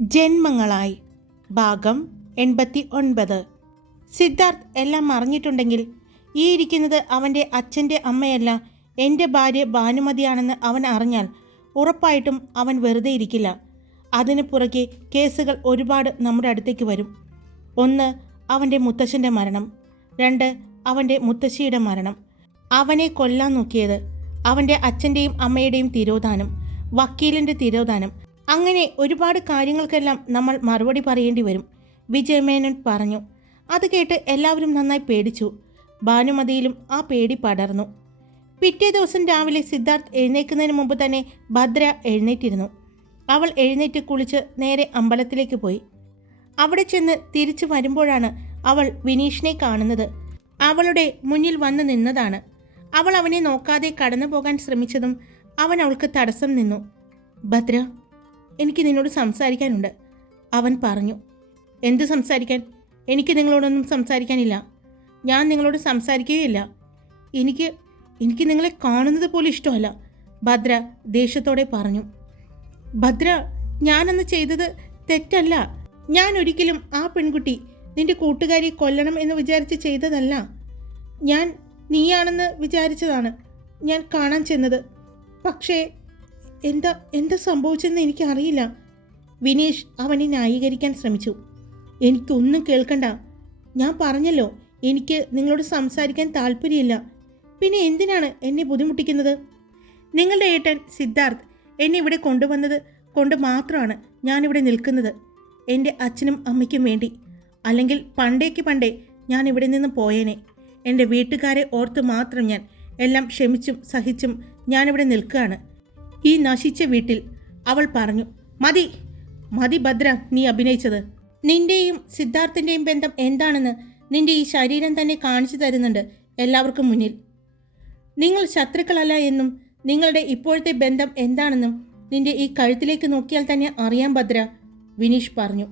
ജന്മങ്ങളായി. ഭാഗം എൺപത്തി ഒൻപത് സിദ്ധാർത്ഥ് എല്ലാം അറിഞ്ഞിട്ടുണ്ടെങ്കിൽ ഈ ഇരിക്കുന്നത് അവന്റെ അച്ഛന്റെ അമ്മയല്ല എന്റെ ഭാര്യ ഭാനുമതിയാണെന്ന് അവൻ അറിഞ്ഞാൽ ഉറപ്പായിട്ടും അവൻ വെറുതെ ഇരിക്കില്ല. അതിന് പുറകെ കേസുകൾ ഒരുപാട് നമ്മുടെ അടുത്തേക്ക് വരും. ഒന്ന് അവന്റെ മുത്തശ്ശന്റെ മരണം. രണ്ട് അവന്റെ മുത്തശ്ശിയുടെ മരണം. അവനെ കൊല്ലാൻ നോക്കിയത് അവന്റെ അച്ഛന്റെയും അമ്മയുടെയും തിരോധാനം വക്കീലിന്റെ തിരോധാനം അങ്ങനെ ഒരുപാട് കാര്യങ്ങൾക്കെല്ലാം നമ്മൾ മറുപടി പറയേണ്ടി വരും. വിജയമേനൻ പറഞ്ഞു. അത് കേട്ട് എല്ലാവരും നന്നായി പേടിച്ചു. ഭാനുമതിയിലും ആ പേടി പടർന്നു. പിറ്റേ ദിവസം രാവിലെ സിദ്ധാർത്ഥ് എഴുന്നേൽക്കുന്നതിന് മുമ്പ് തന്നെ ഭദ്ര എഴുന്നേറ്റിരുന്നു. അവൾ എഴുന്നേറ്റ് കുളിച്ച് നേരെ അമ്പലത്തിലേക്ക് പോയി. അവിടെ ചെന്ന് തിരിച്ചു വരുമ്പോഴാണ് അവൾ വിനീഷിനെ കാണുന്നത്. അവളുടെ മുന്നിൽ വന്നു നിന്നതാണ്. അവൾ അവനെ നോക്കാതെ കടന്നു പോകാൻ ശ്രമിച്ചതും അവൻ അവൾക്ക് തടസ്സം നിന്നു. ഭദ്ര എനിക്ക് നിന്നോട് സംസാരിക്കാനുണ്ട്. അവൻ പറഞ്ഞു എന്ത് സംസാരിക്കാൻ? എനിക്ക് നിങ്ങളോടൊന്നും സംസാരിക്കാനില്ല. ഞാൻ നിങ്ങളോട് സംസാരിക്കുകയില്ല. എനിക്ക് എനിക്ക് നിങ്ങളെ കാണുന്നത് പോലും ഇഷ്ടമല്ല ഭദ്ര ദേഷ്യത്തോടെ പറഞ്ഞു. ഭദ്ര ഞാനന്ന് ചെയ്തത് തെറ്റല്ല. ഞാൻ ഒരിക്കലും ആ പെൺകുട്ടി നിന്റെ കൂട്ടുകാരി കൊല്ലണം എന്ന് വിചാരിച്ച് ചെയ്തതല്ല. ഞാൻ നീയാണെന്ന് വിചാരിച്ചതാണ് ഞാൻ കാണാൻ ചെന്നത്. പക്ഷേ എന്താ എന്താ സംഭവിച്ചെന്ന് എനിക്കറിയില്ല. വിനേഷ് അവനെ ന്യായീകരിക്കാൻ ശ്രമിച്ചു. എനിക്കൊന്നും കേൾക്കണ്ട. ഞാൻ പറഞ്ഞല്ലോ എനിക്ക് നിങ്ങളോട് സംസാരിക്കാൻ താല്പര്യമില്ല. പിന്നെ എന്തിനാണ് എന്നെ ബുദ്ധിമുട്ടിക്കുന്നത്? നിങ്ങളുടെ ഏട്ടൻ സിദ്ധാർത്ഥ് എന്നെ ഇവിടെ കൊണ്ടുവന്നത് കൊണ്ട് മാത്രമാണ് ഞാനിവിടെ നിൽക്കുന്നത്. എന്റെ അച്ഛനും അമ്മയ്ക്കും വേണ്ടി. അല്ലെങ്കിൽ പണ്ടേക്ക് പണ്ടേ ഞാൻ ഇവിടെ നിന്ന് പോയേനെ. എന്റെ വീട്ടുകാരെ ഓർത്ത് മാത്രം ഞാൻ എല്ലാം ക്ഷമിച്ചും സഹിച്ചും ഞാനിവിടെ നിൽക്കുകയാണ്. ഈ നശിച്ച വീട്ടിൽ അവൾ പറഞ്ഞു മതി മതി ഭദ്ര നീ അഭിനയിച്ചത്. നിന്റെയും സിദ്ധാർത്ഥിന്റെയും ബന്ധം എന്താണെന്ന് നിന്റെ ഈ ശരീരം തന്നെ കാണിച്ചു തരുന്നുണ്ട് എല്ലാവർക്കും മുന്നിൽ. നിങ്ങൾ ശത്രുക്കളല്ല എന്നും നിങ്ങളുടെ ഇപ്പോഴത്തെ ബന്ധം എന്താണെന്നും നിന്റെ ഈ കഴുത്തിലേക്ക് നോക്കിയാൽ തന്നെ അറിയാം ഭദ്ര വിനീഷ് പറഞ്ഞു.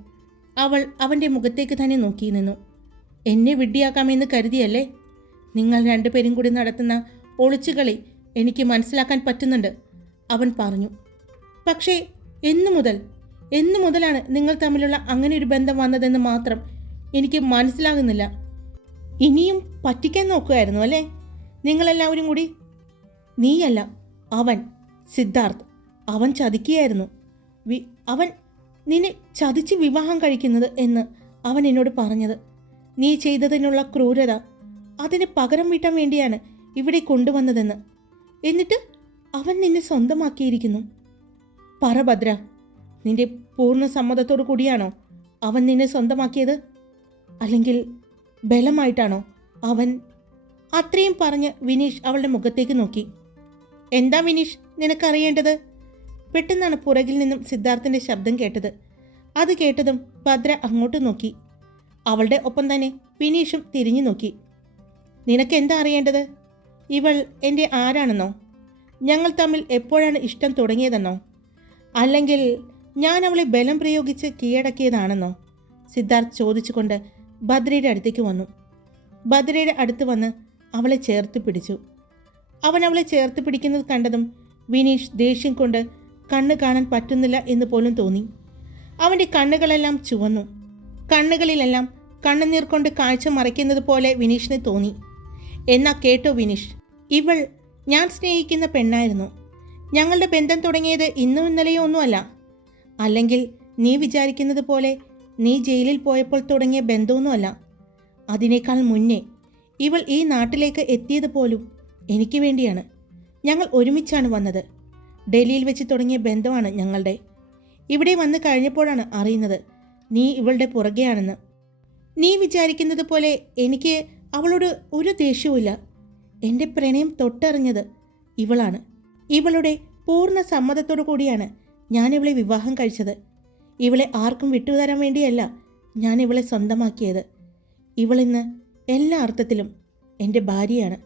അവൾ അവന്റെ മുഖത്തേക്ക് തന്നെ നോക്കി നിന്നു. എന്നെ വിഡ്ഢിയാക്കാമെന്ന് കരുതിയല്ലേ? നിങ്ങൾ രണ്ടുപേരും കൂടി നടത്തുന്ന ഒളിച്ചുകളി എനിക്ക് മനസ്സിലാക്കാൻ പറ്റുന്നുണ്ട്. അവൻ പറഞ്ഞു പക്ഷേ എന്നു മുതൽ എന്നു മുതലാണ് നിങ്ങൾ തമ്മിലുള്ള അങ്ങനെ ഒരു ബന്ധം വന്നതെന്ന് മാത്രം എനിക്ക് മനസ്സിലാകുന്നില്ല. ഇനിയും പറ്റിക്കാൻ നോക്കുമായിരുന്നു അല്ലേ? നിങ്ങളെല്ലാവരും കൂടി? നീയല്ല അവൻ സിദ്ധാർത്ഥ്. അവൻ ചതിക്കുകയായിരുന്നു. വി അവൻ നിന്നെ ചതിച്ച് വിവാഹം കഴിക്കുന്നത് എന്ന് അവൻ എന്നോട് പറഞ്ഞത്. നീ ചെയ്തതിനുള്ള ക്രൂരത അതിന് പകരം വീട്ടാൻ വേണ്ടിയാണ് ഇവിടെ കൊണ്ടുവന്നതെന്ന്. എന്നിട്ട് അവൻ നിന്നെ സ്വന്തമാക്കിയിരിക്കുന്നു. പറ ഭദ്ര നിന്റെ പൂർണ സമ്മതത്തോടു കൂടിയാണോ അവൻ നിന്നെ സ്വന്തമാക്കിയത്? അല്ലെങ്കിൽ ബലമായിട്ടാണോ അവൻ? അത്രയും പറഞ്ഞ് വിനീഷ് അവളുടെ മുഖത്തേക്ക് നോക്കി. എന്താ വിനീഷ് നിനക്കറിയേണ്ടത്? പെട്ടെന്നാണ് പുറകിൽ നിന്നും സിദ്ധാർത്ഥിന്റെ ശബ്ദം കേട്ടത്. അത് കേട്ടതും ഭദ്ര അങ്ങോട്ട് നോക്കി. അവളുടെ ഒപ്പം തന്നെ വിനീഷും തിരിഞ്ഞു നോക്കി. നിനക്കെന്താ അറിയേണ്ടത്? ഇവൾ എന്റെ ആരാണെന്നോ? ഞങ്ങൾ തമ്മിൽ എപ്പോഴാണ് ഇഷ്ടം തുടങ്ങിയതെന്നോ? അല്ലെങ്കിൽ ഞാൻ അവളെ ബലം പ്രയോഗിച്ച് കീഴടക്കിയതാണെന്നോ? സിദ്ധാർത്ഥ് ചോദിച്ചുകൊണ്ട് ഭദ്രയുടെ അടുത്തേക്ക് വന്നു. ഭദ്രയുടെ അടുത്ത് വന്ന് അവളെ ചേർത്ത് പിടിച്ചു. അവൻ അവളെ ചേർത്ത് പിടിക്കുന്നത് കണ്ടതും വിനീഷ് ദേഷ്യം കൊണ്ട് കണ്ണ് കാണാൻ പറ്റുന്നില്ല എന്ന് പോലും തോന്നി. അവന്റെ കണ്ണുകളെല്ലാം ചുവന്നു. കണ്ണുകളിലെല്ലാം കണ്ണുനീർ കൊണ്ട് കാഴ്ച മറയ്ക്കുന്നത് പോലെ വിനീഷിന് തോന്നി. എന്നാ കേട്ടോ വിനീഷ് ഇവൾ ഞാൻ സ്നേഹിക്കുന്ന പെണ്ണായിരുന്നു. ഞങ്ങളുടെ ബന്ധം തുടങ്ങിയത് ഇന്നും ഇന്നലെയോ ഒന്നുമല്ല. അല്ലെങ്കിൽ നീ വിചാരിക്കുന്നത് പോലെ നീ ജയിലിൽ പോയപ്പോൾ തുടങ്ങിയ ബന്ധമൊന്നുമല്ല. അതിനേക്കാൾ മുന്നേ ഇവൾ ഈ നാട്ടിലേക്ക് എത്തിയത് പോലും എനിക്ക് വേണ്ടിയാണ്. ഞങ്ങൾ ഒരുമിച്ചാണ് വന്നത്. ഡൽഹിയിൽ വെച്ച് തുടങ്ങിയ ബന്ധമാണ് ഞങ്ങളുടെ. ഇവിടെ വന്ന് കഴിഞ്ഞപ്പോഴാണ് അറിയുന്നത് നീ ഇവളുടെ പുറകെയാണെന്ന്. നീ വിചാരിക്കുന്നത് പോലെ എനിക്ക് അവളോട് ഒരു ദേഷ്യവുമില്ല. എന്റെ പ്രണയം തൊട്ടറിഞ്ഞത് ഇവളാണ്. ഇവളുടെ പൂർണ സമ്മതത്തോടു കൂടിയാണ് ഞാൻ ഇവളെ വിവാഹം കഴിച്ചത്. ഇവളെ ആർക്കും വിട്ടുതരാൻ വേണ്ടിയല്ല ഞാൻ ഇവളെ സ്വന്തമാക്കിയത്. ഇവളിന്ന് എല്ലാ അർത്ഥത്തിലും എന്റെ ഭാര്യയാണ്.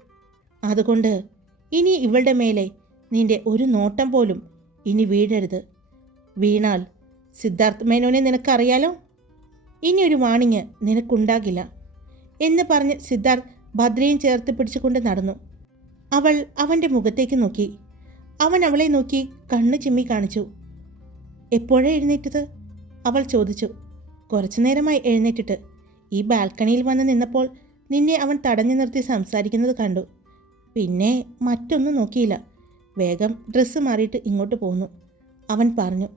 അതുകൊണ്ട് ഇനി ഇവളുടെ മേലെ നിന്റെ ഒരു നോട്ടം പോലും ഇനി വീഴരുത്. വീണാൽ സിദ്ധാർത്ഥ് മേനോനെ നിനക്കറിയാലോ? ഇനി ഒരു വാണിങ് നിനക്കുണ്ടാകില്ല എന്ന് പറഞ്ഞ് സിദ്ധാർത്ഥ് ഭദ്രയും ചേർത്ത് പിടിച്ചുകൊണ്ട് നടന്നു. അവൾ അവന്റെ മുഖത്തേക്ക് നോക്കി. അവൻ അവളെ നോക്കി കണ്ണ് ചിമ്മി കാണിച്ചു. എപ്പോഴാണ് എഴുന്നേറ്റത്? അവൾ ചോദിച്ചു. കുറച്ചു നേരമായി എഴുന്നേറ്റിട്ട്. ഈ ബാൽക്കണിയിൽ വന്ന് നിന്നപ്പോൾ നിന്നെ അവൻ തടഞ്ഞു നിർത്തി സംസാരിക്കുന്നത് കണ്ടു. പിന്നെ മറ്റൊന്നും നോക്കിയില്ല. വേഗം ഡ്രസ്സ് മാറിയിട്ട് ഇങ്ങോട്ട് പോന്നു. അവൻ പറഞ്ഞു.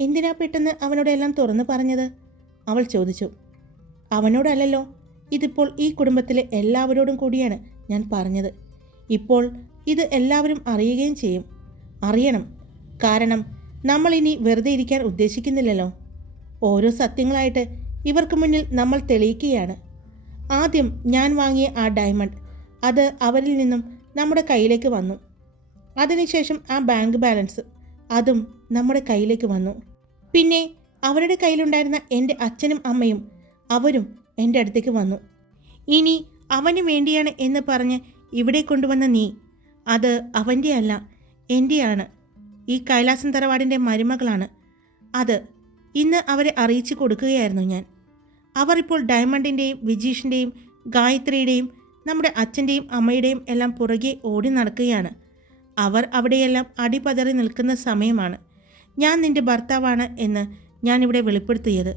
എന്തിനാ പെട്ടെന്ന് അവനോടെല്ലാം തുറന്നു പറഞ്ഞത്? അവൾ ചോദിച്ചു. അവനോടല്ലല്ലോ. ഇതിപ്പോൾ ഈ കുടുംബത്തിലെ എല്ലാവരോടും കൂടിയാണ് ഞാൻ പറഞ്ഞത്. ഇപ്പോൾ ഇത് എല്ലാവരും അറിയുകയും ചെയ്യും. അറിയണം. കാരണം നമ്മൾ ഇനി വെറുതെ ഇരിക്കാൻ ഉദ്ദേശിക്കുന്നില്ലല്ലോ. ഓരോ സത്യങ്ങളായിട്ട് ഇവർക്ക് മുന്നിൽ നമ്മൾ തെളിയിക്കുകയാണ്. ആദ്യം ഞാൻ വാങ്ങിയ ആ ഡയമണ്ട് അത് അവരിൽ നിന്നും നമ്മുടെ കയ്യിലേക്ക് വന്നു. അതിനുശേഷം ആ ബാങ്ക് ബാലൻസ് അതും നമ്മുടെ കയ്യിലേക്ക് വന്നു. പിന്നെ അവരുടെ കയ്യിലുണ്ടായിരുന്ന എന്റെ അച്ഛനും അമ്മയും അവരും എന്റെ അടുത്തേക്ക് വന്നു. ഇനി അവന് വേണ്ടിയാണ് എന്ന് പറഞ്ഞ് ഇവിടെ കൊണ്ടുവന്ന നീ അത് അവന്റെ അല്ല എന്റെയാണ് ഈ കൈലാസം തറവാടിന്റെ മരുമകളാണ്. അത് ഇന്ന് അവരെ അറിയിച്ചു കൊടുക്കുകയായിരുന്നു ഞാൻ. അവർ ഇപ്പോൾ ഡയമണ്ടിന്റെയും വിജീഷിന്റെയും ഗായത്രിയുടെയും നമ്മുടെ അച്ഛന്റെയും അമ്മയുടെയും എല്ലാം പുറകെ ഓടി നടക്കുകയാണ്. അവർ അവിടെയെല്ലാം അടിപതറി നിൽക്കുന്ന സമയമാണ്. ഞാൻ നിന്റെ ഭർത്താവാണ് എന്ന് ഞാനിവിടെ വെളിപ്പെടുത്തിയത്.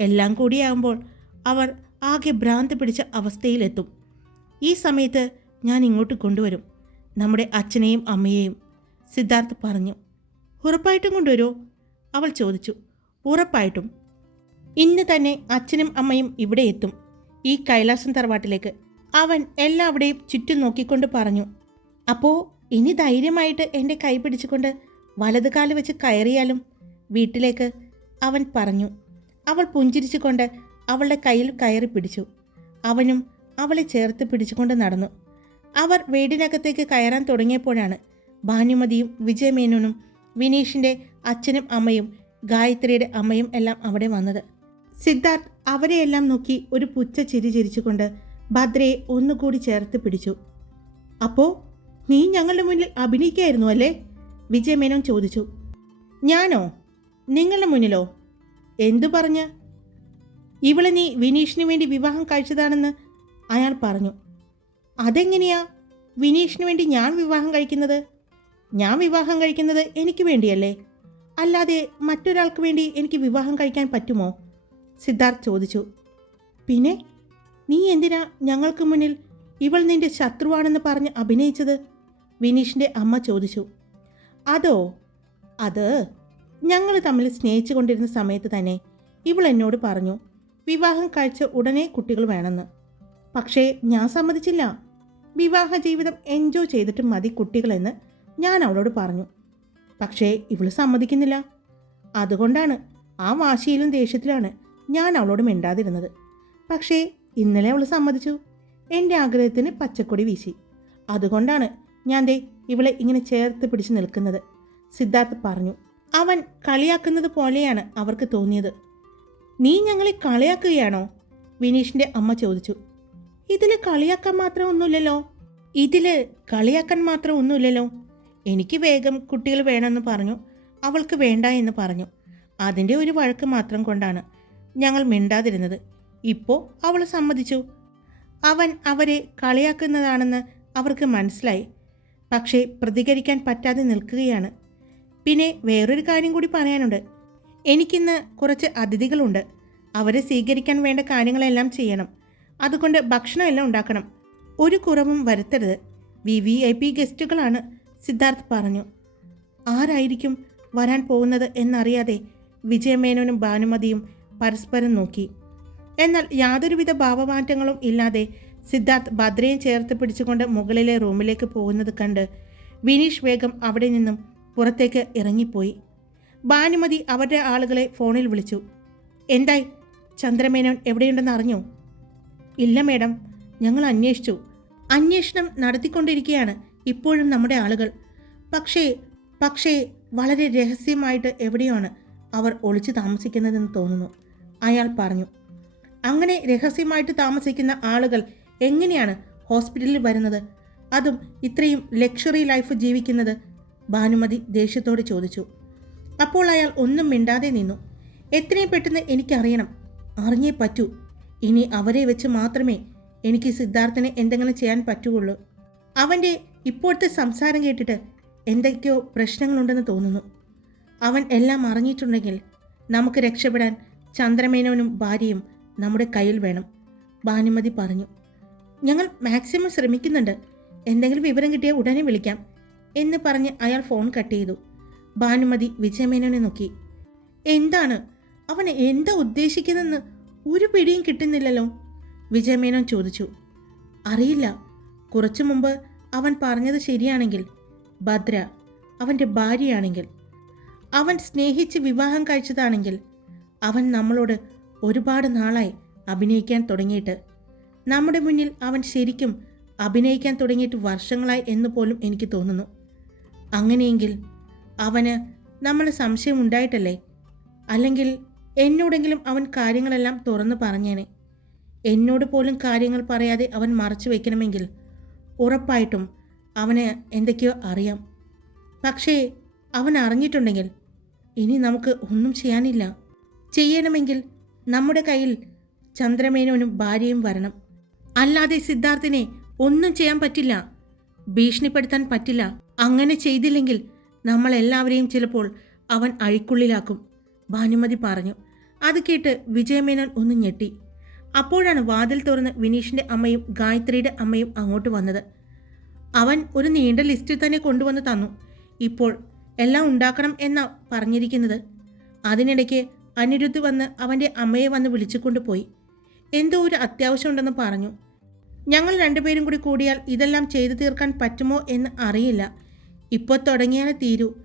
എല്ലാം കൂടിയാകുമ്പോൾ അവർ ആകെ ഭ്രാന്ത് പിടിച്ച അവസ്ഥയിലെത്തും. ഈ സമയത്ത് ഞാൻ ഇങ്ങോട്ട് കൊണ്ടുവരും. നമ്മുടെ അച്ഛനെയും അമ്മയെയും സിദ്ധാർത്ഥ് പറഞ്ഞു. ഉറപ്പായിട്ടും കൊണ്ടുവരുമോ അവൾ ചോദിച്ചു. ഉറപ്പായിട്ടും. ഇന്ന് തന്നെ അച്ഛനും അമ്മയും ഇവിടെ എത്തും. ഈ കൈലാസം തറവാട്ടിലേക്ക്. അവൻ എല്ലാവിടെയും ചുറ്റും നോക്കിക്കൊണ്ട് പറഞ്ഞു. അപ്പോൾ ഇനി ധൈര്യമായിട്ട് എന്റെ കൈ പിടിച്ചുകൊണ്ട് വലത് കാൽ വെച്ച് കയറിയാലും? വീട്ടിലേക്ക് അവൻ പറഞ്ഞു. അവൾ പുഞ്ചിരിച്ചുകൊണ്ട് അവളുടെ കയ്യിൽ കയറി പിടിച്ചു. അവനും അവളെ ചേർത്ത് പിടിച്ചുകൊണ്ട് നടന്നു. അവർ വീടിനകത്തേക്ക് കയറാൻ തുടങ്ങിയപ്പോഴാണ് ഭാനുമതിയും വിജയമേനോനും വിനീഷിന്റെ അച്ഛനും അമ്മയും ഗായത്രിയുടെ അമ്മയും എല്ലാം അവിടെ വന്നത്. സിദ്ധാർത്ഥ് അവരെയെല്ലാം നോക്കി ഒരു പുച്ച ചിരി ചിരിച്ചുകൊണ്ട് ഭദ്രയെ ഒന്നുകൂടി ചേർത്ത് പിടിച്ചു. അപ്പോൾ നീ ഞങ്ങളുടെ മുന്നിൽ അഭിനയിക്കായിരുന്നു അല്ലേ? വിജയമേനോൻ ചോദിച്ചു. ഞാനോ? നിങ്ങളുടെ മുന്നിലോ? എന്തു പറഞ്ഞ്? ഇവളെ നീ വിനീഷിന് വേണ്ടി വിവാഹം കഴിച്ചതാണെന്ന് അയാൾ പറഞ്ഞു. അതെങ്ങനെയാ? വിനീഷിന് വേണ്ടി ഞാൻ വിവാഹം കഴിക്കുന്നത്? ഞാൻ വിവാഹം കഴിക്കുന്നത് എനിക്ക് വേണ്ടിയല്ലേ? അല്ലാതെ മറ്റൊരാൾക്ക് വേണ്ടി എനിക്ക് വിവാഹം കഴിക്കാൻ പറ്റുമോ? സിദ്ധാർത്ഥ് ചോദിച്ചു. പിന്നെ നീ എന്തിനാ ഞങ്ങൾക്ക് മുന്നിൽ ഇവൾ നിന്റെ ശത്രുവാണെന്ന് പറഞ്ഞ് അഭിനയിച്ചത്? വിനീഷിന്റെ അമ്മ ചോദിച്ചു. അതോ? അത് ഞങ്ങൾ തമ്മിൽ സ്നേഹിച്ചു കൊണ്ടിരുന്ന സമയത്ത് തന്നെ ഇവൾ എന്നോട് പറഞ്ഞു. വിവാഹം കഴിച്ച ഉടനെ കുട്ടികൾ വേണമെന്ന്. പക്ഷേ ഞാൻ സമ്മതിച്ചില്ല. വിവാഹ ജീവിതം എൻജോയ് ചെയ്തിട്ട് മതി കുട്ടികളെന്ന് ഞാൻ അവളോട് പറഞ്ഞു. പക്ഷേ ഇവൾ സമ്മതിക്കുന്നില്ല. അതുകൊണ്ടാണ് ആ വാശിയിലും ദേഷ്യത്തിലാണ് ഞാൻ അവളോട് മിണ്ടാതിരുന്നത്. പക്ഷേ ഇന്നലെ അവൾ സമ്മതിച്ചു. എന്റെ ആഗ്രഹത്തിന് പച്ചക്കൊടി വീശി. അതുകൊണ്ടാണ് ഞാൻ ദേ ഇവളെ ഇങ്ങനെ ചേർത്ത് പിടിച്ച് നിൽക്കുന്നത്. സിദ്ധാർത്ഥ് പറഞ്ഞു. അവൻ കളിയാക്കുന്നത് പോലെയാണ് അവർക്ക് തോന്നിയത്. നീ ഞങ്ങളെ കളിയാക്കുകയാണോ? വിനീഷിന്റെ അമ്മ ചോദിച്ചു. ഇതിൽ കളിയാക്കാൻ മാത്രം ഒന്നുമില്ലല്ലോ. ഇതിൽ കളിയാക്കാൻ മാത്രം ഒന്നുമില്ലല്ലോ. എനിക്ക് വേഗം കുട്ടികൾ വേണമെന്ന് പറഞ്ഞു. അവൾക്ക് വേണ്ട എന്ന് പറഞ്ഞു. അതിന്റെ ഒരു വഴക്ക് മാത്രം കൊണ്ടാണ് ഞങ്ങൾ മിണ്ടാതിരുന്നത്. ഇപ്പോൾ അവൾ സമ്മതിച്ചു. അവൻ അവരെ കളിയാക്കുന്നതാണെന്ന് അവർക്ക് മനസ്സിലായി. പക്ഷേ പ്രതികരിക്കാൻ പറ്റാതെ നിൽക്കുകയാണ്. പിന്നെ വേറൊരു കാര്യം കൂടി പറയാനുണ്ട്. എനിക്കിന്ന് കുറച്ച് അതിഥികളുണ്ട്. അവരെ സ്വീകരിക്കാൻ വേണ്ട കാര്യങ്ങളെല്ലാം ചെയ്യണം. അതുകൊണ്ട് ഭക്ഷണമെല്ലാം ഉണ്ടാക്കണം. ഒരു കുറവും വരുത്തരുത്. വി വി ഐ പി ഗസ്റ്റുകളാണ് സിദ്ധാർത്ഥ് പറഞ്ഞു. ആരായിരിക്കും വരാൻ പോകുന്നത് എന്നറിയാതെ വിജയമേനോനും ഭാനുമതിയും പരസ്പരം നോക്കി. എന്നാൽ യാതൊരുവിധ ഭാവമാറ്റങ്ങളും ഇല്ലാതെ സിദ്ധാർത്ഥ് ഭദ്രയും ചേർത്ത് പിടിച്ചുകൊണ്ട് മുകളിലെ റൂമിലേക്ക് പോകുന്നത് കണ്ട് വിനീഷ് വേഗം അവിടെ നിന്നും പുറത്തേക്ക് ഇറങ്ങിപ്പോയി. ഭാനുമതി അവരുടെ ആളുകളെ ഫോണിൽ വിളിച്ചു. എന്തായി? ചന്ദ്രമേനോൻ എവിടെയുണ്ടെന്ന് അറിഞ്ഞു? ഇല്ല മേഡം. ഞങ്ങൾ അന്വേഷിച്ചു. അന്വേഷണം നടത്തിക്കൊണ്ടിരിക്കുകയാണ് ഇപ്പോഴും നമ്മുടെ ആളുകൾ. പക്ഷേ പക്ഷേ വളരെ രഹസ്യമായിട്ട് എവിടെയാണ് അവർ ഒളിച്ചു താമസിക്കുന്നതെന്ന് തോന്നുന്നു. അയാൾ പറഞ്ഞു അങ്ങനെ രഹസ്യമായിട്ട് താമസിക്കുന്ന ആളുകൾ എങ്ങനെയാണ് ഹോസ്പിറ്റലിൽ വരുന്നത്? അതും ഇത്രയും ലക്ഷറി ലൈഫ് ജീവിക്കുന്നത്? ഭാനുമതി ദേഷ്യത്തോട് ചോദിച്ചു. അപ്പോൾ അയാൾ ഒന്നും മിണ്ടാതെ നിന്നു. എത്രയും പെട്ടെന്ന് എനിക്കറിയണം. അറിഞ്ഞേ പറ്റൂ. ഇനി അവരെ വെച്ച് മാത്രമേ എനിക്ക് സിദ്ധാർത്ഥനെ എന്തെങ്കിലും ചെയ്യാൻ പറ്റുകയുള്ളൂ. അവന്റെ ഇപ്പോഴത്തെ സംസാരം കേട്ടിട്ട് എന്തൊക്കെയോ പ്രശ്നങ്ങളുണ്ടെന്ന് തോന്നുന്നു. അവൻ എല്ലാം അറിഞ്ഞിട്ടുണ്ടെങ്കിൽ നമുക്ക് രക്ഷപ്പെടാൻ ചന്ദ്രമേനോനും ഭാര്യയും നമ്മുടെ കയ്യിൽ വേണം ഭാനുമതി പറഞ്ഞു. ഞങ്ങൾ മാക്സിമം ശ്രമിക്കുന്നുണ്ട്. എന്തെങ്കിലും വിവരം കിട്ടിയാൽ ഉടനെ വിളിക്കാം എന്ന് പറഞ്ഞ് അയാൾ ഫോൺ കട്ട് ചെയ്തു. ഭാനുമതി വിജയമേനോനെ നോക്കി. എന്താണ്? അവൻ എന്താ ഉദ്ദേശിക്കുന്നതെന്ന് ഒരു പിടിയും കിട്ടുന്നില്ലല്ലോ. വിജയമേനോൻ ചോദിച്ചു. അറിയില്ല. കുറച്ചു മുമ്പ് അവൻ പറഞ്ഞത് ശരിയാണെങ്കിൽ ഭദ്ര അവന്റെ ഭാര്യയാണെങ്കിൽ അവൻ സ്നേഹിച്ച് വിവാഹം കഴിച്ചതാണെങ്കിൽ അവൻ നമ്മളോട് ഒരുപാട് നാളായി അഭിനയിക്കാൻ തുടങ്ങിയിട്ട് നമ്മുടെ മുന്നിൽ അവൻ ശരിക്കും അഭിനയിക്കാൻ തുടങ്ങിയിട്ട് വർഷങ്ങളായി എന്ന് പോലും എനിക്ക് തോന്നുന്നു. അങ്ങനെയെങ്കിൽ അവന് നമ്മൾ സംശയം ഉണ്ടായിട്ടല്ലേ? അല്ലെങ്കിൽ എന്നോടെങ്കിലും അവൻ കാര്യങ്ങളെല്ലാം തുറന്നു പറഞ്ഞേനെ. എന്നോട് പോലും കാര്യങ്ങൾ പറയാതെ അവൻ മറച്ചു വയ്ക്കണമെങ്കിൽ ഉറപ്പായിട്ടും അവന് എന്തൊക്കെയോ അറിയാം. പക്ഷേ അവൻ അറിഞ്ഞിട്ടുണ്ടെങ്കിൽ ഇനി നമുക്ക് ഒന്നും ചെയ്യാനില്ല. ചെയ്യണമെങ്കിൽ നമ്മുടെ കയ്യിൽ ചന്ദ്രമേനോനും ഭാര്യയും വരണം. അല്ലാതെ സിദ്ധാർത്ഥിനെ ഒന്നും ചെയ്യാൻ പറ്റില്ല. ഭീഷണിപ്പെടുത്താൻ പറ്റില്ല. അങ്ങനെ ചെയ്തില്ലെങ്കിൽ നമ്മളെല്ലാവരെയും ചിലപ്പോൾ അവൻ അഴിക്കുള്ളിലാക്കും. ഭാനുമതി പറഞ്ഞു. അത് കേട്ട് വിജയമേനോൻ ഒന്ന് ഞെട്ടി. അപ്പോഴാണ് വാതിൽ തുറന്ന് വിനീഷിന്റെ അമ്മയും ഗായത്രിയുടെ അമ്മയും അങ്ങോട്ട് വന്നത്. അവൻ ഒരു നീണ്ട ലിസ്റ്റിൽ തന്നെ കൊണ്ടുവന്ന് തന്നു. ഇപ്പോൾ എല്ലാം ഉണ്ടാക്കണം എന്നാ പറഞ്ഞിരിക്കുന്നത്. അതിനിടയ്ക്ക് അനിരുദ്ധ് വന്ന് അവന്റെ അമ്മയെ വന്ന് വിളിച്ചുകൊണ്ട് പോയി. എന്തോ ഒരു അത്യാവശ്യമുണ്ടെന്ന് പറഞ്ഞു. ഞങ്ങൾ രണ്ടുപേരും കൂടി കൂടിയാൽ ഇതെല്ലാം ചെയ്തു തീർക്കാൻ പറ്റുമോ എന്ന് അറിയില്ല. ഇപ്പോൾ തുടങ്ങിയാലേ തീരൂ.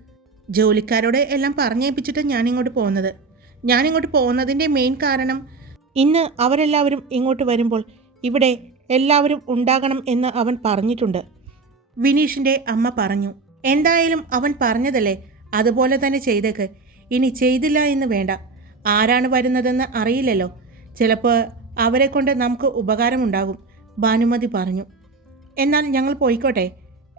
ജോലിക്കാരോട് എല്ലാം പറഞ്ഞേൽപ്പിച്ചിട്ട് ഞാനിങ്ങോട്ട് പോകുന്നത്. ഞാനിങ്ങോട്ട് പോകുന്നതിന്റെ മെയിൻ കാരണം ഇന്ന് അവരെല്ലാവരും ഇങ്ങോട്ട് വരുമ്പോൾ ഇവിടെ എല്ലാവരും ഉണ്ടാകണം എന്ന് അവൻ പറഞ്ഞിട്ടുണ്ട്. വിനീഷിന്റെ അമ്മ പറഞ്ഞു എന്തായാലും അവൻ പറഞ്ഞതല്ലേ? അതുപോലെ തന്നെ ചെയ്തേക്ക്. ഇനി ചെയ്തില്ല എന്ന് വേണ്ട. ആരാണ് വരുന്നതെന്ന് അറിയില്ലല്ലോ. ചിലപ്പോൾ അവരെ കൊണ്ട് നമുക്ക് ഉപകാരമുണ്ടാകും ഭാനുമതി പറഞ്ഞു. എന്നാൽ ഞങ്ങൾ പോയിക്കോട്ടെ.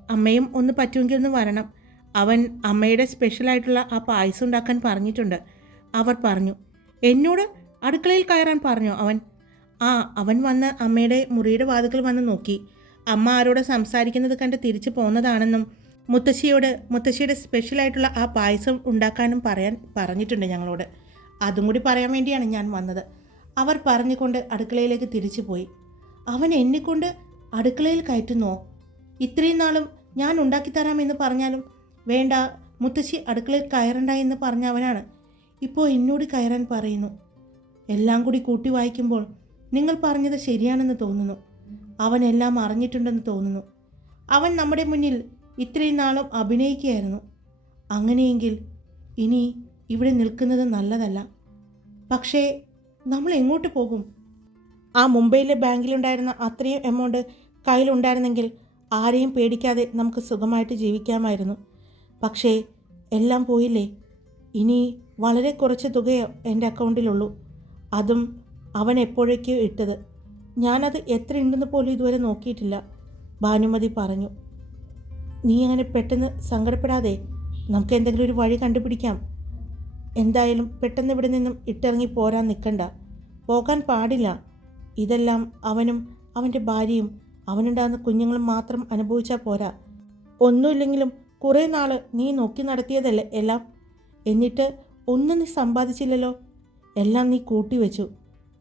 അമ്മയും ഒന്ന് പറ്റുമെങ്കിൽ ഒന്ന് വരണം. അവൻ അമ്മയുടെ സ്പെഷ്യലായിട്ടുള്ള ആ പായസം ഉണ്ടാക്കാൻ പറഞ്ഞിട്ടുണ്ട്. അവർ പറഞ്ഞു എന്നോട് അടുക്കളയിൽ കയറാൻ പറഞ്ഞു അവൻ? ആ അവൻ വന്ന് അമ്മയുടെ മുറിയുടെ വാതുക്കൽ വന്ന് നോക്കി. അമ്മ ആരോട് സംസാരിക്കുന്നത് കണ്ട് തിരിച്ചു പോന്നതാണെന്നും മുത്തശ്ശിയോട് മുത്തശ്ശിയുടെ സ്പെഷ്യലായിട്ടുള്ള ആ പായസം ഉണ്ടാക്കാനും പറയാൻ പറഞ്ഞിട്ടുണ്ട് ഞങ്ങളോട്. അതും കൂടി പറയാൻ വേണ്ടിയാണ് ഞാൻ വന്നത്. അവർ പറഞ്ഞുകൊണ്ട് അടുക്കളയിലേക്ക് തിരിച്ചു പോയി. അവൻ എന്നെക്കൊണ്ട് അടുക്കളയിൽ കയറ്റുന്നോ? ഇത്രയും നാളും ഞാൻ ഉണ്ടാക്കിത്തരാമെന്ന് പറഞ്ഞാലും വേണ്ട മുത്തശ്ശി അടുക്കളയിൽ കയറണ്ട എന്ന് പറഞ്ഞവനാണ്. ഇപ്പോൾ എന്നോട് കയറാൻ പറയുന്നു. എല്ലാം കൂടി കൂട്ടി വായിക്കുമ്പോൾ നിങ്ങൾ പറഞ്ഞത് ശരിയാണെന്ന് തോന്നുന്നു. അവൻ എല്ലാം അറിഞ്ഞിട്ടുണ്ടെന്ന് തോന്നുന്നു. അവൻ നമ്മുടെ മുന്നിൽ ഇത്രയും നാളും അഭിനയിക്കുകയായിരുന്നു. അങ്ങനെയെങ്കിൽ ഇനി ഇവിടെ നിൽക്കുന്നത് നല്ലതല്ല. പക്ഷേ നമ്മൾ എങ്ങോട്ട് പോകും? ആ മുംബൈയിലെ ബാങ്കിലുണ്ടായിരുന്ന അത്രയും എമൗണ്ട് കയ്യിലുണ്ടായിരുന്നെങ്കിൽ ആരെയും പേടിക്കാതെ നമുക്ക് സുഖമായിട്ട് ജീവിക്കാമായിരുന്നു. പക്ഷേ എല്ലാം പോയില്ലേ? ഇനി വളരെ കുറച്ച് തുകയോ എന്റെ അക്കൗണ്ടിലുള്ളൂ. അതും അവൻ എപ്പോഴേക്കോ ഇട്ടത്. ഞാനത് എത്ര ഉണ്ടെന്ന് പോലും ഇതുവരെ നോക്കിയിട്ടില്ല. ഭാനുമതി പറഞ്ഞു. നീ അങ്ങനെ പെട്ടെന്ന് സങ്കടപ്പെടാതെ നമുക്ക് എന്തെങ്കിലും ഒരു വഴി കണ്ടുപിടിക്കാം. എന്തായാലും പെട്ടെന്ന് ഇവിടെ നിന്നും ഇട്ടിറങ്ങി പോരാൻ നിൽക്കണ്ട. പോകാൻ പാടില്ല. ഇതെല്ലാം അവനും അവന്റെ ഭാര്യയും അവനുണ്ടാകുന്ന കുഞ്ഞുങ്ങളും മാത്രം അനുഭവിച്ചാൽ പോരാ. ഒന്നുമില്ലെങ്കിലും കുറേ നാൾ നീ നോക്കി നടത്തിയതല്ലേ എല്ലാം? എന്നിട്ട് ഒന്നും നീ സമ്പാദിച്ചില്ലല്ലോ? എല്ലാം നീ കൂട്ടിവെച്ചു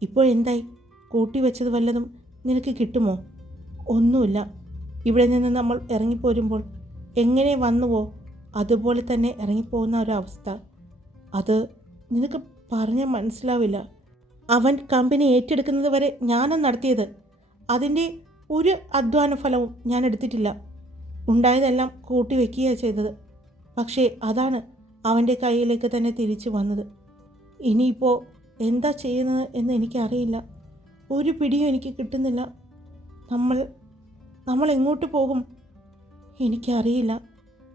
ഇപ്പോൾ എന്തായി? കൂട്ടിവെച്ചത് വല്ലതും നിനക്ക് കിട്ടുമോ? ഒന്നുമില്ല. ഇവിടെ നിന്ന് നമ്മൾ ഇറങ്ങിപ്പോരുമ്പോൾ എങ്ങനെ വന്നുവോ അതുപോലെ തന്നെ ഇറങ്ങിപ്പോകുന്ന ഒരവസ്ഥ അത് നിനക്ക് പറഞ്ഞാൽ മനസ്സിലാവില്ല. അവൻ കമ്പനി ഏറ്റെടുക്കുന്നത് വരെ ഞാനാണ് നടത്തിയത്. അതിന്റെ ഒരു അധ്വാന ഫലവും ഞാൻ എടുത്തിട്ടില്ല. ഉണ്ടായതെല്ലാം കൂട്ടി വെക്കുകയാണ് ചെയ്തത്. പക്ഷേ അതാണ് അവന്റെ കയ്യിലേക്ക് തന്നെ തിരിച്ചു വന്നത്. ഇനിയിപ്പോൾ എന്താ ചെയ്യുന്നത് എന്ന് എനിക്കറിയില്ല. ഒരു പിടിയും എനിക്ക് കിട്ടുന്നില്ല. നമ്മൾ നമ്മൾ എങ്ങോട്ട് പോകും? എനിക്കറിയില്ല.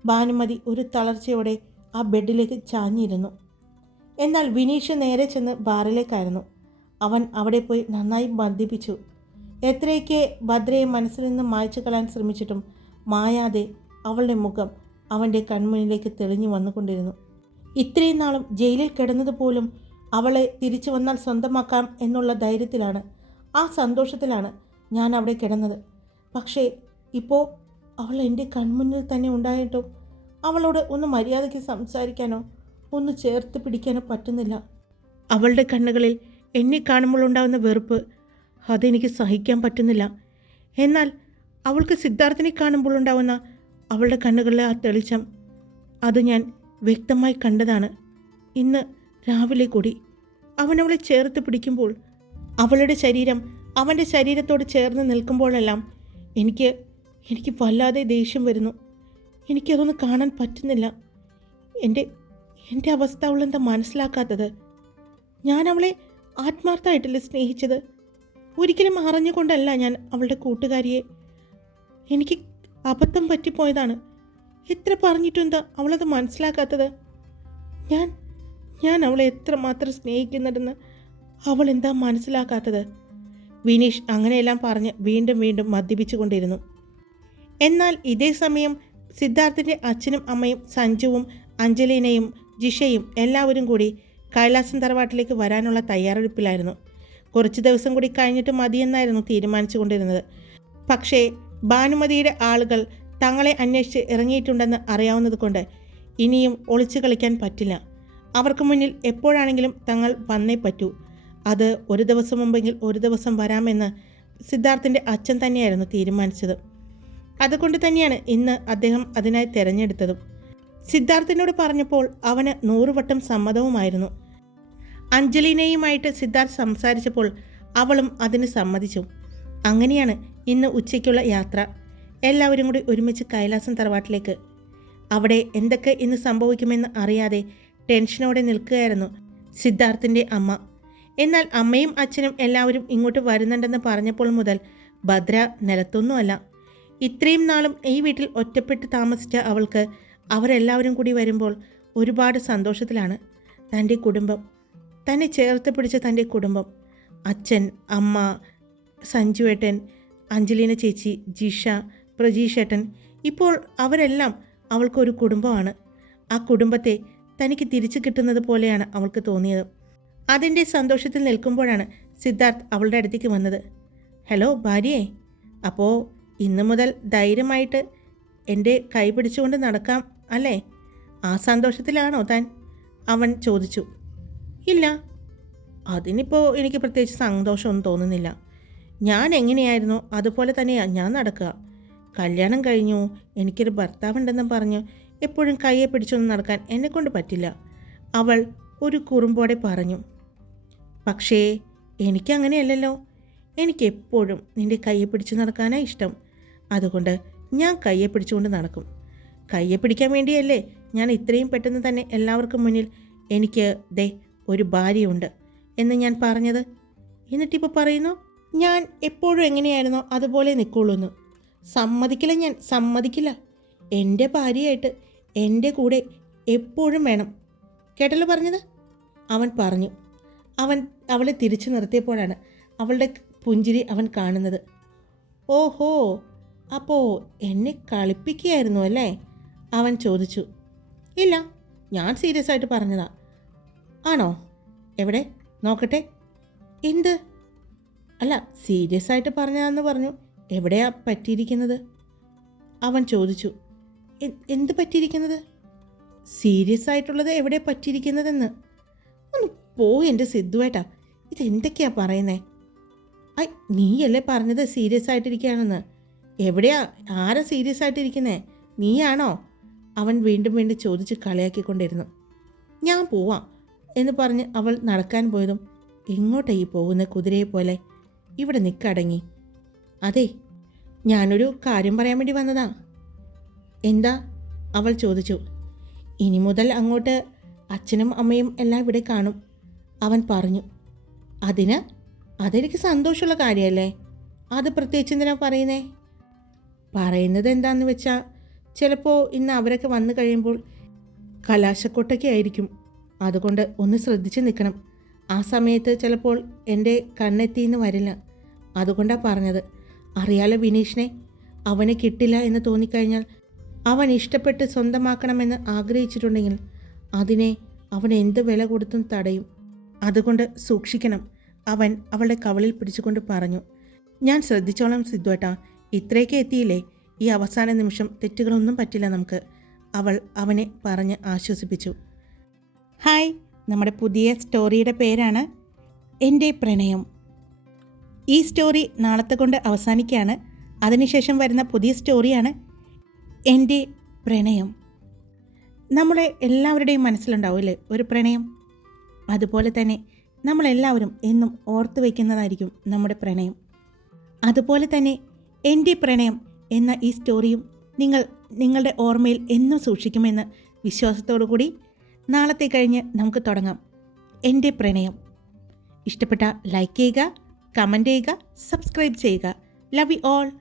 ഭാനുമതി ഒരു തളർച്ചയോടെ ആ ബെഡിലേക്ക് ചാഞ്ഞിരുന്നു. എന്നാൽ വിനീഷ് നേരെ ചെന്ന് ബാറിലേക്കായിരുന്നു. അവൻ അവിടെ പോയി നന്നായി മദ്യപിച്ചു. എത്രയൊക്കെ ഭദ്രയെ മനസ്സിൽ നിന്ന് മായ്ച്ചു കളയാൻ ശ്രമിച്ചിട്ടും മായാതെ അവളുടെ മുഖം അവന്റെ കൺമുന്നിലേക്ക് തെളിഞ്ഞു വന്നുകൊണ്ടിരുന്നു. ഇത്രയും നാളും ജയിലിൽ കിടന്നതുപോലും അവളെ തിരിച്ചു വന്നാൽ സ്വന്തമാക്കാം എന്നുള്ള ധൈര്യത്തിലാണ് ആ സന്തോഷത്തിലാണ് ഞാൻ അവിടെ കിടന്നത്. പക്ഷേ ഇപ്പോൾ അവൾ എന്റെ കൺമുന്നിൽ തന്നെ ഉണ്ടായിട്ടും അവളോട് ഒന്ന് മര്യാദയ്ക്ക് സംസാരിക്കാനോ ഒന്ന് ചേർത്ത് പിടിക്കാനോ പറ്റുന്നില്ല. അവളുടെ കണ്ണുകളിൽ എന്നെ കാണുമ്പോൾ ഉണ്ടാകുന്ന വെറുപ്പ് അതെനിക്ക് സഹിക്കാൻ പറ്റുന്നില്ല. എന്നാൽ അവൾക്ക് സിദ്ധാർത്ഥിനെ കാണുമ്പോൾ ഉണ്ടാവുന്ന അവളുടെ കണ്ണുകളിലെ ആ തെളിച്ചം അത് ഞാൻ വ്യക്തമായി കണ്ടതാണ്. ഇന്ന് രാവിലെ കൂടി അവൻ അവളെ ചേർത്ത് പിടിക്കുമ്പോൾ അവളുടെ ശരീരം അവന്റെ ശരീരത്തോട് ചേർന്ന് നിൽക്കുമ്പോഴെല്ലാം എനിക്ക് എനിക്ക് വല്ലാതെ ദേഷ്യം വരുന്നു. എനിക്കതൊന്ന് കാണാൻ പറ്റുന്നില്ല. എന്റെ എന്റെ അവസ്ഥ അവളെന്താ മനസ്സിലാക്കാത്തത്? ഞാൻ അവളെ ആത്മാർത്ഥമായിട്ടല്ലേ സ്നേഹിച്ചത്? ഒരിക്കലും അറിഞ്ഞുകൊണ്ടല്ല ഞാൻ അവളുടെ കൂട്ടുകാരിയെ എനിക്ക് അബദ്ധം പറ്റിപ്പോയതാണ്. എത്ര പറഞ്ഞിട്ടുണ്ടോ അവളത് മനസ്സിലാക്കാത്തത്? ഞാൻ ഞാൻ അവളെ എത്രമാത്രം സ്നേഹിക്കുന്നുണ്ടെന്ന് അവൾ എന്താ മനസ്സിലാക്കാത്തത്? വിനീഷ് അങ്ങനെയെല്ലാം പറഞ്ഞ് വീണ്ടും വീണ്ടും മദ്യപിച്ചു കൊണ്ടിരുന്നു എന്നാൽ ഇതേ സമയം സിദ്ധാർത്ഥിന്റെ അച്ഛനും അമ്മയും സഞ്ജുവും അഞ്ജലീനയും ജിഷയും എല്ലാവരും കൂടി കൈലാസം തറവാട്ടിലേക്ക് വരാനുള്ള തയ്യാറെടുപ്പിലായിരുന്നു. കുറച്ച് ദിവസം കൂടി കഴിഞ്ഞിട്ട് മതിയെന്നായിരുന്നു തീരുമാനിച്ചു കൊണ്ടിരുന്നത് പക്ഷേ ഭാനുമതിയുടെ ആളുകൾ തങ്ങളെ അന്വേഷിച്ച് ഇറങ്ങിയിട്ടുണ്ടെന്ന് അറിയാവുന്നതുകൊണ്ട് ഇനിയും ഒളിച്ചു കളിക്കാൻ പറ്റില്ല. അവർക്ക് മുന്നിൽ എപ്പോഴാണെങ്കിലും തങ്ങൾ വന്നേ പറ്റൂ. അത് ഒരു ദിവസം മുമ്പെങ്കിൽ ഒരു ദിവസം വരാമെന്ന് സിദ്ധാർത്ഥിന്റെ അച്ഛൻ തന്നെയായിരുന്നു തീരുമാനിച്ചത്. അതുകൊണ്ട് തന്നെയാണ് ഇന്ന് അദ്ദേഹം അതിനായി തിരഞ്ഞെടുത്തതും. സിദ്ധാർത്ഥിനോട് പറഞ്ഞപ്പോൾ അവന് നൂറുവട്ടം സമ്മതവുമായിരുന്നു. അഞ്ജലിനെയുമായിട്ട് സിദ്ധാർത്ഥ് സംസാരിച്ചപ്പോൾ അവളും അതിന് സമ്മതിച്ചു. അങ്ങനെയാണ് ഇന്ന് ഉച്ചയ്ക്കുള്ള യാത്ര. എല്ലാവരും കൂടി ഒരുമിച്ച് കൈലാസം തറവാട്ടിലേക്ക്. അവിടെ എന്തൊക്കെ ഇന്ന് സംഭവിക്കുമെന്ന് അറിയാതെ ടെൻഷനോടെ നിൽക്കുകയായിരുന്നു സിദ്ധാർത്ഥിന്റെ അമ്മ. എന്നാൽ അമ്മയും അച്ഛനും എല്ലാവരും ഇങ്ങോട്ട് വരുന്നുണ്ടെന്ന് പറഞ്ഞപ്പോൾ മുതൽ ഭദ്ര നിലത്തൊന്നുമല്ല. ഇത്രയും നാളും ഈ വീട്ടിൽ ഒറ്റപ്പെട്ട് താമസിച്ച അവൾക്ക് അവരെല്ലാവരും കൂടി വരുമ്പോൾ ഒരുപാട് സന്തോഷത്തിലാണ് തന്റെ കുടുംബം. തന്നെ ചേർത്ത് പിടിച്ച തന്റെ കുടുംബം. അച്ഛൻ അമ്മ സഞ്ജുവേട്ടൻ അഞ്ജലീന ചേച്ചി ജിഷ പ്രജീഷേട്ടൻ ഇപ്പോൾ അവരെല്ലാം അവൾക്കൊരു കുടുംബമാണ്. ആ കുടുംബത്തെ തനിക്ക് തിരിച്ചു കിട്ടുന്നത് പോലെയാണ് അവൾക്ക് തോന്നിയത്. അതിന്റെ സന്തോഷത്തിൽ നിൽക്കുമ്പോഴാണ് സിദ്ധാർത്ഥ് അവളുടെ അടുത്തേക്ക് വന്നത്. ഹലോ ഭാര്യയെ അപ്പോൾ ഇന്ന് മുതൽ ധൈര്യമായിട്ട് എന്റെ കൈ പിടിച്ചുകൊണ്ട് നടക്കാം അല്ലേ? ആ സന്തോഷത്തിലാണോ താൻ? അവൻ ചോദിച്ചു. ഇല്ല അതിനിപ്പോൾ എനിക്ക് പ്രത്യേകിച്ച് സന്തോഷമൊന്നും തോന്നുന്നില്ല. ഞാൻ എങ്ങനെയായിരുന്നു അതുപോലെ തന്നെയാണ് ഞാൻ നടക്കുക. കല്യാണം കഴിഞ്ഞു. എനിക്കൊരു ഭർത്താവുണ്ടെന്നും പറഞ്ഞു. എപ്പോഴും കയ്യെ പിടിച്ചൊന്നും നടക്കാൻ എന്നെക്കൊണ്ട് പറ്റില്ല. അവൾ ഒരു കുറുമ്പോടെ പറഞ്ഞു. പക്ഷേ എനിക്കങ്ങനെയല്ലല്ലോ. എനിക്കെപ്പോഴും നിന്റെ കയ്യെ പിടിച്ച് നടക്കാനാണ് ഇഷ്ടം. അതുകൊണ്ട് ഞാൻ കയ്യെ പിടിച്ചുകൊണ്ട് നടക്കും. കയ്യെ പിടിക്കാൻ വേണ്ടിയല്ലേ ഞാൻ ഇത്രയും പെട്ടെന്ന് തന്നെ എല്ലാവർക്കും മുന്നിൽ എനിക്ക് ദേ ഒരു ഭാര്യയുണ്ട് എന്ന് ഞാൻ പറഞ്ഞത്. എന്നിട്ടിപ്പോൾ പറയുന്നു? ഞാൻ എപ്പോഴും എങ്ങനെയായിരുന്നോ അതുപോലെ നിൽക്കുള്ളൂ എന്ന് സമ്മതിക്കില്ല ഞാൻ സമ്മതിക്കില്ല. എന്റെ ഭാര്യയായിട്ട് എന്റെ കൂടെ എപ്പോഴും വേണം. കേട്ടല്ലോ പറഞ്ഞത്? അവൻ പറഞ്ഞു. അവൻ അവളെ തിരിച്ചു നിർത്തിയപ്പോഴാണ് അവളുടെ പുഞ്ചിരി അവൻ കാണുന്നത്. ഓഹോ അപ്പോൾ എന്നെ കളിപ്പിക്കുകയായിരുന്നു അല്ലേ? അവൻ ചോദിച്ചു. ഇല്ല ഞാൻ സീരിയസ് ആയിട്ട് പറഞ്ഞതാ. ആണോ? എവിടെ? നോക്കട്ടെ. എന്ത്? അല്ല സീരിയസ് ആയിട്ട് പറഞ്ഞാന്ന് പറഞ്ഞു. എവിടെയാ പറ്റിയിരിക്കുന്നത്? അവൻ ചോദിച്ചു എന്ത് പറ്റിയിരിക്കുന്നത്? സീരിയസ് ആയിട്ടുള്ളത് എവിടെ പറ്റിയിരിക്കുന്നതെന്ന്? ഒന്ന് പോ എന്റെ സിദ്ധുവേട്ടാ ഇതെന്തൊക്കെയാ പറയുന്നേ? ഐ നീയല്ലേ പറഞ്ഞത് സീരിയസ് ആയിട്ടിരിക്കുകയാണെന്ന്? എവിടെയാ ആരാ സീരിയസ് ആയിട്ടിരിക്കുന്നേ? നീയാണോ? അവൻ വീണ്ടും വീണ്ടും ചോദിച്ച് കളിയാക്കിക്കൊണ്ടിരുന്നു. ഞാൻ പോവാം എന്ന് പറഞ്ഞ് അവൾ നടക്കാൻ പോയതും എങ്ങോട്ടേ ഈ പോകുന്ന കുതിരയെ പോലെ? ഇവിടെ നിൽക്കടങ്ങി അതെ ഞാനൊരു കാര്യം പറയാൻ വേണ്ടി വന്നതാ. എന്താ? അവൾ ചോദിച്ചു. ഇനി മുതൽ അങ്ങോട്ട് അച്ഛനും അമ്മയും എല്ലാം ഇവിടെ കാണും. അവൻ പറഞ്ഞു. അതിന്? അതെനിക്ക് സന്തോഷമുള്ള കാര്യമല്ലേ? അത് പ്രത്യേകിച്ച് എന്തിനാ പറയുന്നേ? പറയുന്നത് എന്താണെന്ന് വെച്ചാൽ ചിലപ്പോൾ ഇന്ന് അവരൊക്കെ വന്നു കഴിയുമ്പോൾ കലാശക്കൊട്ടൊക്കെ ആയിരിക്കും. അതുകൊണ്ട് ഒന്ന് ശ്രദ്ധിച്ച് നിൽക്കണം. ആ സമയത്ത് ചിലപ്പോൾ എന്റെ കണ്ണെത്തിന്ന് വരില്ല. അതുകൊണ്ടാണ് പറഞ്ഞത്. അറിയാലോ വിനീഷിനെ അവന് കിട്ടില്ല എന്ന് തോന്നിക്കഴിഞ്ഞാൽ അവൻ ഇഷ്ടപ്പെട്ട് സ്വന്തമാക്കണമെന്ന് ആഗ്രഹിച്ചിട്ടുണ്ടെങ്കിൽ അതിനെ അവൻ എന്ത് വില കൊടുത്തും തടയും. അതുകൊണ്ട് സൂക്ഷിക്കണം. അവൻ അവളുടെ കവളിൽ പിടിച്ചുകൊണ്ട് പറഞ്ഞു. ഞാൻ ശ്രദ്ധിച്ചോളാം സിദ്ധുവേട്ടാ. ഇത്രയൊക്കെ എത്തിയില്ലേ? ഈ അവസാന നിമിഷം തെറ്റുകളൊന്നും പറ്റില്ല നമുക്ക്. അവൾ അവനെ പറഞ്ഞ് ആശ്വസിപ്പിച്ചു. ഹായ്. നമ്മുടെ പുതിയ സ്റ്റോറിയുടെ പേരാണ് എന്റെ പ്രണയം. ഈ സ്റ്റോറി നാളത്തെ കൊണ്ട് അവസാനിക്കുകയാണ്. അതിനുശേഷം വരുന്ന പുതിയ സ്റ്റോറിയാണ് എന്റെ പ്രണയം. നമ്മളെ എല്ലാവരുടെയും മനസ്സിലുണ്ടാവില്ലേ ഒരു പ്രണയം. അതുപോലെ തന്നെ നമ്മളെല്ലാവരും എന്നും ഓർത്തു വയ്ക്കുന്നതായിരിക്കും നമ്മുടെ പ്രണയം. അതുപോലെ തന്നെ എന്റെ പ്രണയം എന്ന ഈ സ്റ്റോറിയും നിങ്ങൾ നിങ്ങളുടെ ഓർമ്മയിൽ എന്നും സൂക്ഷിക്കുമെന്ന് വിശ്വാസത്തോടു കൂടി നാളത്തെ കഴിഞ്ഞ് നമുക്ക് തുടങ്ങാം. എന്റെ പ്രണയം. ഇഷ്ടപ്പെട്ട ലൈക്ക് ചെയ്യുക കമന്റ് ചെയ്യുക സബ്സ്ക്രൈബ് ചെയ്യുക. Love you all